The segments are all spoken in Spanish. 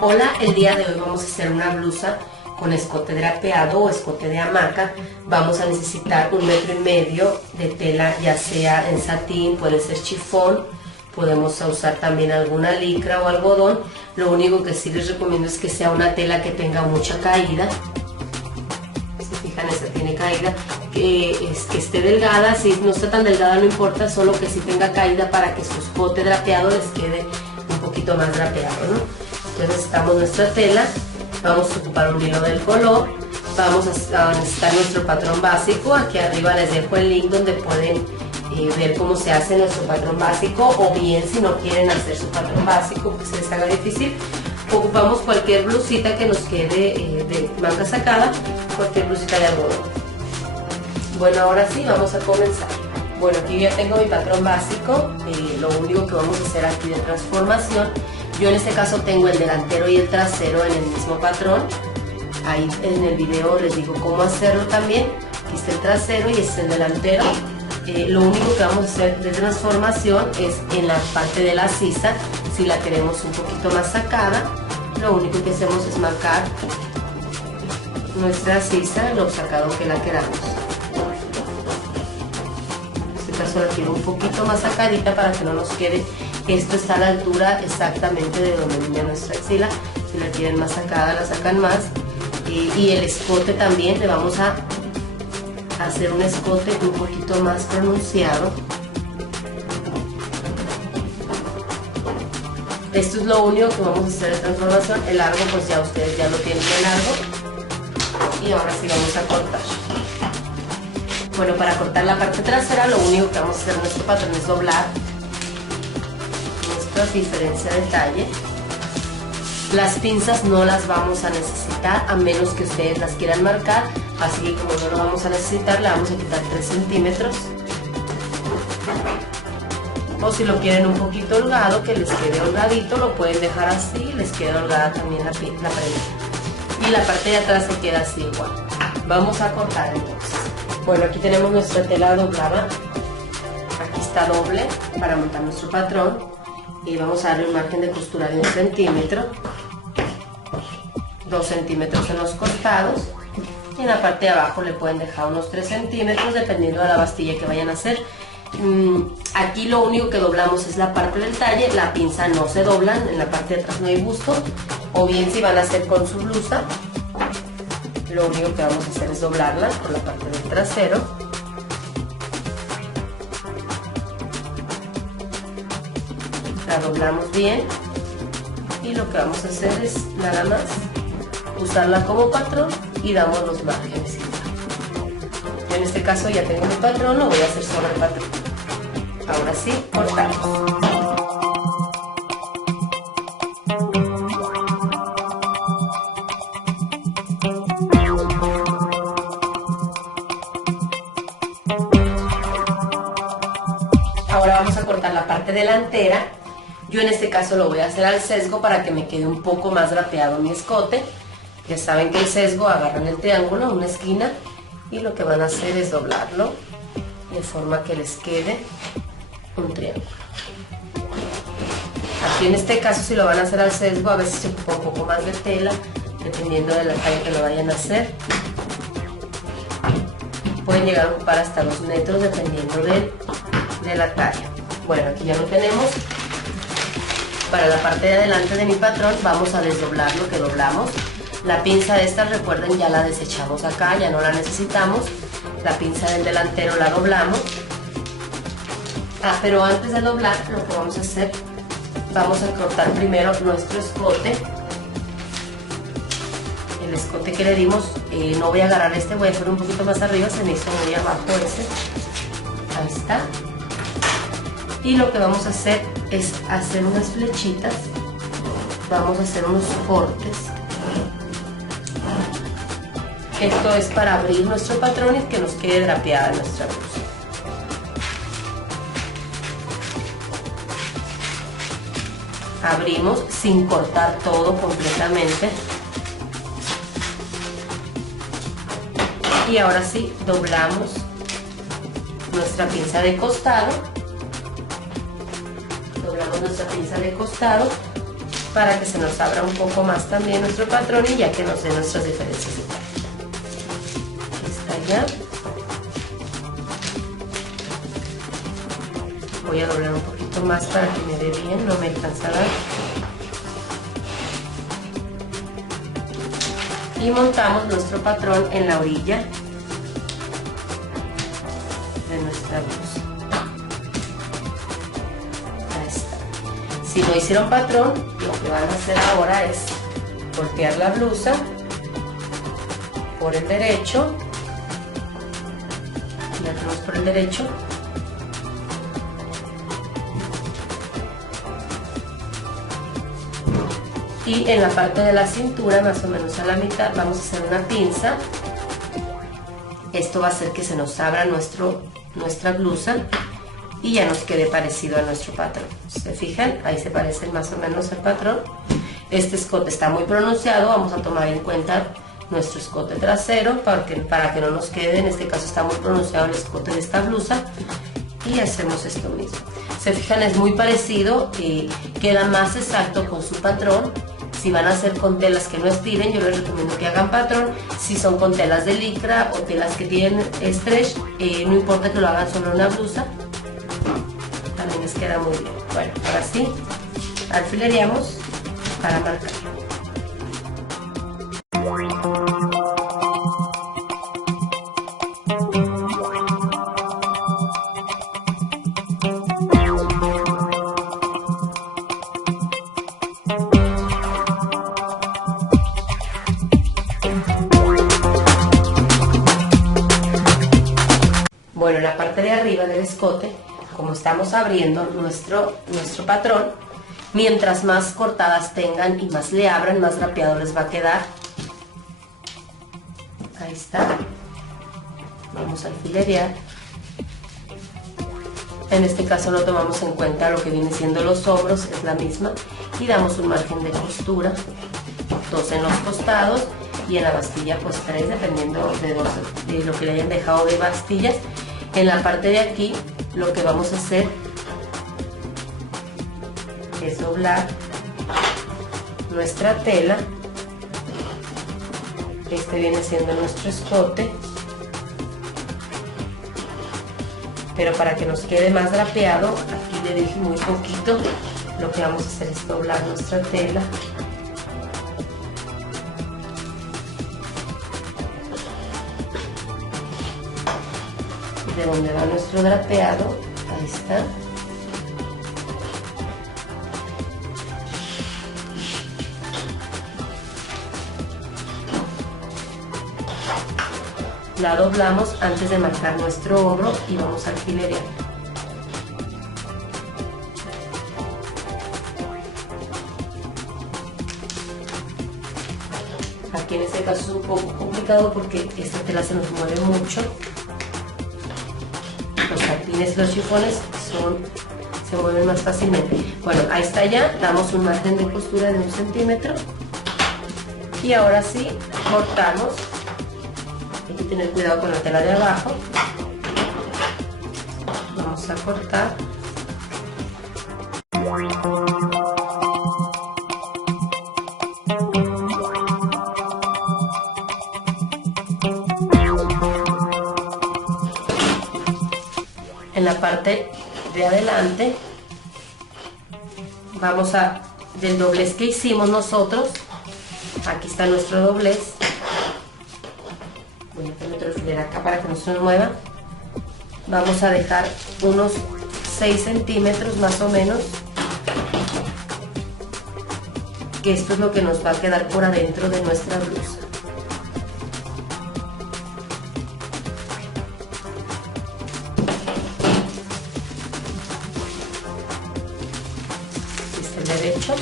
Hola, el día de hoy vamos a hacer una blusa con escote drapeado o escote de hamaca. Vamos a necesitar 1,5 metros de tela, ya sea en satín, puede ser chifón, podemos usar también alguna licra o algodón. Lo único que sí les recomiendo es que sea una tela que tenga mucha caída. Si fijan, esta tiene caída, que esté delgada. Si no está tan delgada no importa, solo que sí tenga caída para que su escote drapeado les quede un poquito más drapeado, ¿no? Entonces necesitamos nuestra tela, vamos a ocupar un hilo del color, vamos a necesitar nuestro patrón básico. Aquí arriba les dejo el link donde pueden ver cómo se hace nuestro patrón básico, o bien si no quieren hacer su patrón básico, que se les haga difícil, ocupamos cualquier blusita que nos quede de manga sacada, cualquier blusita de algodón. Bueno, ahora sí vamos a comenzar. Bueno, aquí ya tengo mi patrón básico. Lo único que vamos a hacer aquí de transformación, yo en este caso tengo el delantero y el trasero en el mismo patrón. Ahí en el video les digo cómo hacerlo también. Aquí está el trasero y este es el delantero. Lo único que vamos a hacer de transformación es en la parte de la sisa. Si la queremos un poquito más sacada, lo único que hacemos es marcar nuestra sisa, lo sacado que la queramos. En este caso la quiero un poquito más sacadita para que no nos quede. Esto está a la altura exactamente de donde viene nuestra axila. Si la quieren más sacada, la sacan más. Y el escote también, le vamos a hacer un escote un poquito más pronunciado. Esto es lo único que vamos a hacer de transformación. El largo pues ya ustedes ya lo tienen de largo. Y ahora sí vamos a cortar. Bueno, para cortar la parte trasera lo único que vamos a hacer en nuestro patrón es doblar diferencia de talle. Las pinzas no las vamos a necesitar a menos que ustedes las quieran marcar, así que como no lo vamos a necesitar, le vamos a quitar 3 centímetros. O si lo quieren un poquito holgado, que les quede holgadito, lo pueden dejar así, les queda holgada también la prenda. Y la parte de atrás se queda así igual. Vamos a cortar entonces. Bueno, aquí tenemos nuestra tela doblada. Aquí está doble para montar nuestro patrón. Y vamos a darle un margen de costura de 1 centímetro, 2 centímetros en los costados, y en la parte de abajo le pueden dejar unos 3 centímetros dependiendo de la bastilla que vayan a hacer. Aquí lo único que doblamos es la parte del talle, la pinza no se doblan, en la parte de atrás no hay busto, o bien si van a hacer con su blusa, lo único que vamos a hacer es doblarla por la parte del trasero. La doblamos bien y lo que vamos a hacer es nada más usarla como patrón y damos los márgenes. Yo en este caso ya tengo mi patrón, lo voy a hacer sobre el patrón. Ahora sí, cortamos. Ahora vamos a cortar la parte delantera. Yo en este caso lo voy a hacer al sesgo para que me quede un poco más drapeado mi escote. Ya saben que el sesgo, agarran el triángulo, una esquina, y lo que van a hacer es doblarlo de forma que les quede un triángulo. Aquí en este caso, si lo van a hacer al sesgo, a veces se ocupa un poco más de tela, dependiendo de la talla que lo vayan a hacer. Pueden llegar a ocupar hasta 2 metros dependiendo de la talla. Bueno, aquí ya lo tenemos. Para la parte de adelante de mi patrón vamos a desdoblar lo que doblamos. La pinza de esta, recuerden, ya la desechamos acá, ya no la necesitamos. La pinza del delantero la doblamos. Pero antes de doblar, lo que vamos a hacer, vamos a cortar primero nuestro escote. El escote que le dimos, no voy a agarrar este, voy a hacer un poquito más arriba, se me hizo muy abajo ese. Ahí está. Y lo que vamos a hacer es hacer unas flechitas, vamos a hacer unos cortes. Esto es para abrir nuestro patrón y que nos quede drapeada nuestra blusa. Abrimos sin cortar todo completamente. Y ahora sí, doblamos nuestra pinza de costado, doblamos nuestra pinza de costado para que se nos abra un poco más también nuestro patrón y ya que nos dé nuestras diferencias de talla. Aquí está ya. Voy a doblar un poquito más para que me dé bien, no me alcanza a dar. Y montamos nuestro patrón en la orilla de nuestra blusa. Ahí está. Si no hicieron patrón, lo que van a hacer ahora es voltear la blusa por el derecho. La tenemos por el derecho. Y en la parte de la cintura, más o menos a la mitad, vamos a hacer una pinza. Esto va a hacer que se nos abra nuestra blusa y ya nos quede parecido a nuestro patrón. ¿Se fijan? Ahí se parece más o menos al patrón. Este escote está muy pronunciado, vamos a tomar en cuenta nuestro escote trasero para que no nos quede, en este caso está muy pronunciado el escote de esta blusa. Y hacemos esto mismo. Se fijan, es muy parecido y queda más exacto con su patrón. Si van a hacer con telas que no estiren, yo les recomiendo que hagan patrón. Si son con telas de licra o telas que tienen stretch, no importa que lo hagan solo en una blusa, también les queda muy bien. Bueno, ahora sí, alfilereamos para marcar. Bueno, en la parte de arriba del escote, como estamos abriendo nuestro patrón, mientras más cortadas tengan y más le abran, más drapeado les va a quedar. Ahí está. Vamos a alfilerear. En este caso no tomamos en cuenta lo que viene siendo los hombros, es la misma, y damos un margen de costura, 2 en los costados y en la bastilla pues 3, dependiendo de lo que le hayan dejado de bastillas. En la parte de aquí lo que vamos a hacer es doblar nuestra tela. Este viene siendo nuestro escote, pero para que nos quede más drapeado, aquí le dije muy poquito. Lo que vamos a hacer es doblar nuestra tela. De donde va nuestro drapeado, ahí está. La doblamos antes de marcar nuestro hombro y vamos a alfilerear. Aquí en este caso es un poco complicado porque esta tela se nos mueve mucho. Los satines y los chifones se mueven más fácilmente. Bueno, ahí está ya, damos un margen de costura de 1 centímetro y ahora sí cortamos. Hay que tener cuidado con la tela de abajo. Vamos a cortar. En la parte de adelante vamos a, del doblez que hicimos nosotros, aquí está nuestro doblez. Voy a poner otro alfiler acá para que no se nos mueva. Vamos a dejar unos 6 centímetros más o menos, que esto es lo que nos va a quedar por adentro de nuestra blusa. Derecho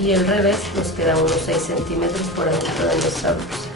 y el revés nos queda unos 6 centímetros por adentro de nuestra blusa.